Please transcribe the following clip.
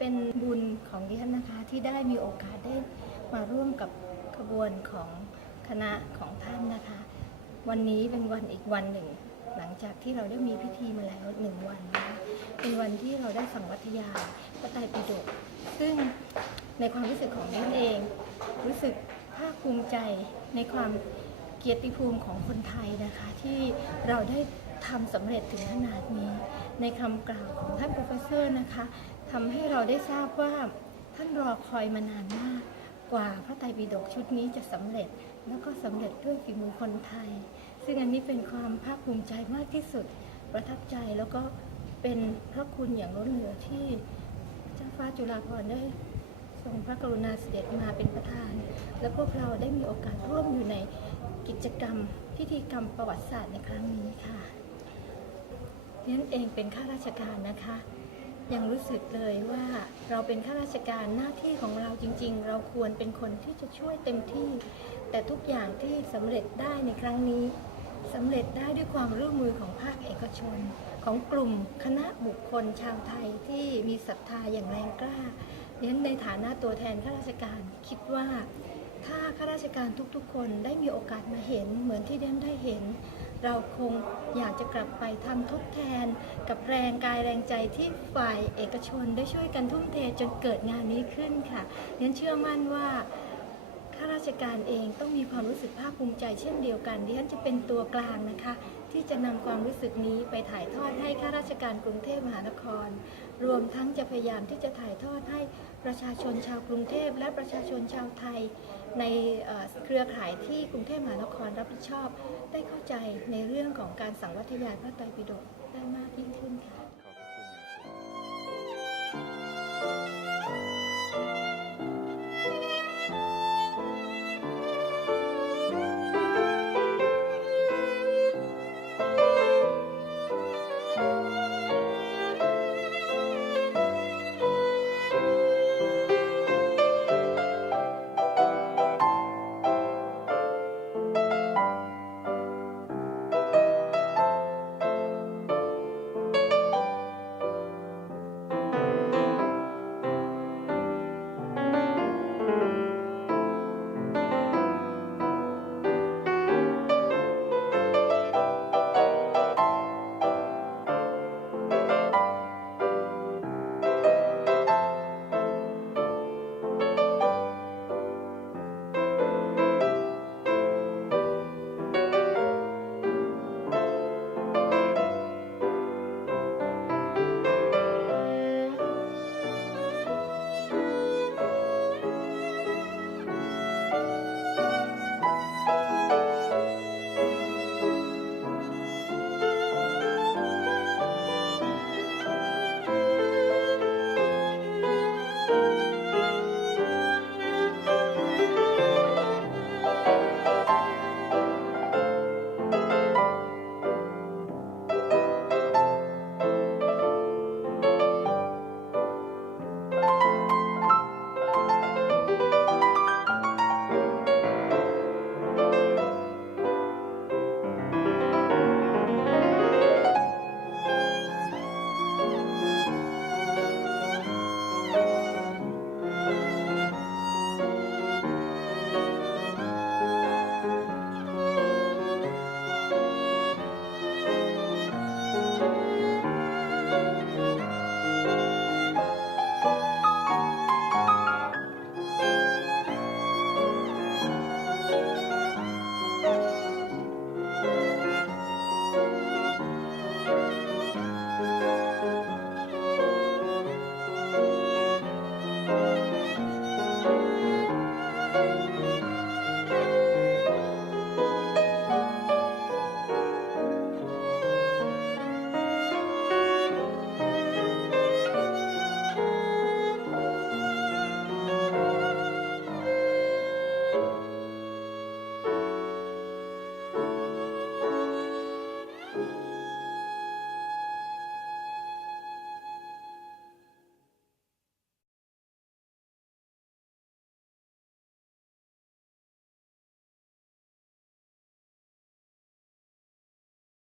เป็นบุญของดิฉันนะคะที่ได้มีโอกาสได้มาร่วมกับขบวนของคณะของท่านนะคะ วันนี้เป็นวันอีกวันหนึ่ง หลังจากที่เราได้มีพิธีมาแล้วหนึ่งวันนะเป็นวันที่เราได้ฟังวัทยาพระไตรปิฎกซึ่งในความรู้สึกของดิฉันเอง รู้สึกภาคภูมิใจในความเกียรติภูมิของคนไทยนะคะ ที่เราได้ทำสำเร็จถึงขนาดนี้ ในคำกล่าวของท่านโปรเฟสเซอร์นะคะ ทำให้เราได้ทราบว่าท่านรอคอยมานานมาก กว่าพระไตรปิฎกชุดนี้จะสำเร็จ แล้วก็สำเร็จด้วยฝีมือคนไทย ซึ่งอันนี้เป็นความภาคภูมิใจมากที่สุด ประทับใจแล้วก็เป็นพระคุณอย่างล้นเหลือที่เจ้าฟ้าจุฬาภรณ์ได้ทรงพระกรุณาเสด็จมาเป็นประธาน และพวกเราได้มีโอกาสร่วมอยู่ในกิจกรรมพิธีกรรมประวัติศาสตร์ในครั้งนี้ค่ะดิฉันเองเป็นข้าราชการนะคะ ยังรู้สึกเลยว่าเราเป็นข้าราชการหน้าที่ของเราจริง ๆ เราควรเป็นคนที่จะช่วยเต็มที่ แต่ทุกอย่างที่สำเร็จได้ในครั้งนี้สำเร็จได้ด้วยความร่วมมือของภาคเอกชน ของกลุ่มคณะบุคคลชาวไทยที่มีศรัทธาอย่างแรงกล้าเน้นในฐานะตัวแทนข้าราชการคิดว่า ถ้าข้าราชการทุกๆ คนได้มีโอกาสมาเห็นเหมือนที่เดนได้เห็น เราคงอยากจะกลับไปทำทดแทน กับแรงกายแรงใจที่ฝ่ายเอกชนได้ช่วยกันทุ่มเทจนเกิดงานนี้ขึ้นค่ะเดนเชื่อมั่นว่า ข้าราชการเองต้องมีความรู้สึกภาคภูมิใจเช่นเดียวกันดิฉันจะเป็นตัวกลางนะคะ ที่จะนำความรู้สึกนี้ไปถ่ายทอดให้ข้าราชการกรุงเทพมหานคร รวมทั้งจะพยายามที่จะถ่ายทอดให้ประชาชนชาวกรุงเทพและประชาชนชาวไทย ในเอ่อเครือข่ายที่กรุงเทพมหานครรับผิดชอบ ได้เข้าใจในเรื่องของการสังวัทยายพระไตรปิฎกได้มากยิ่งขึ้นค่ะ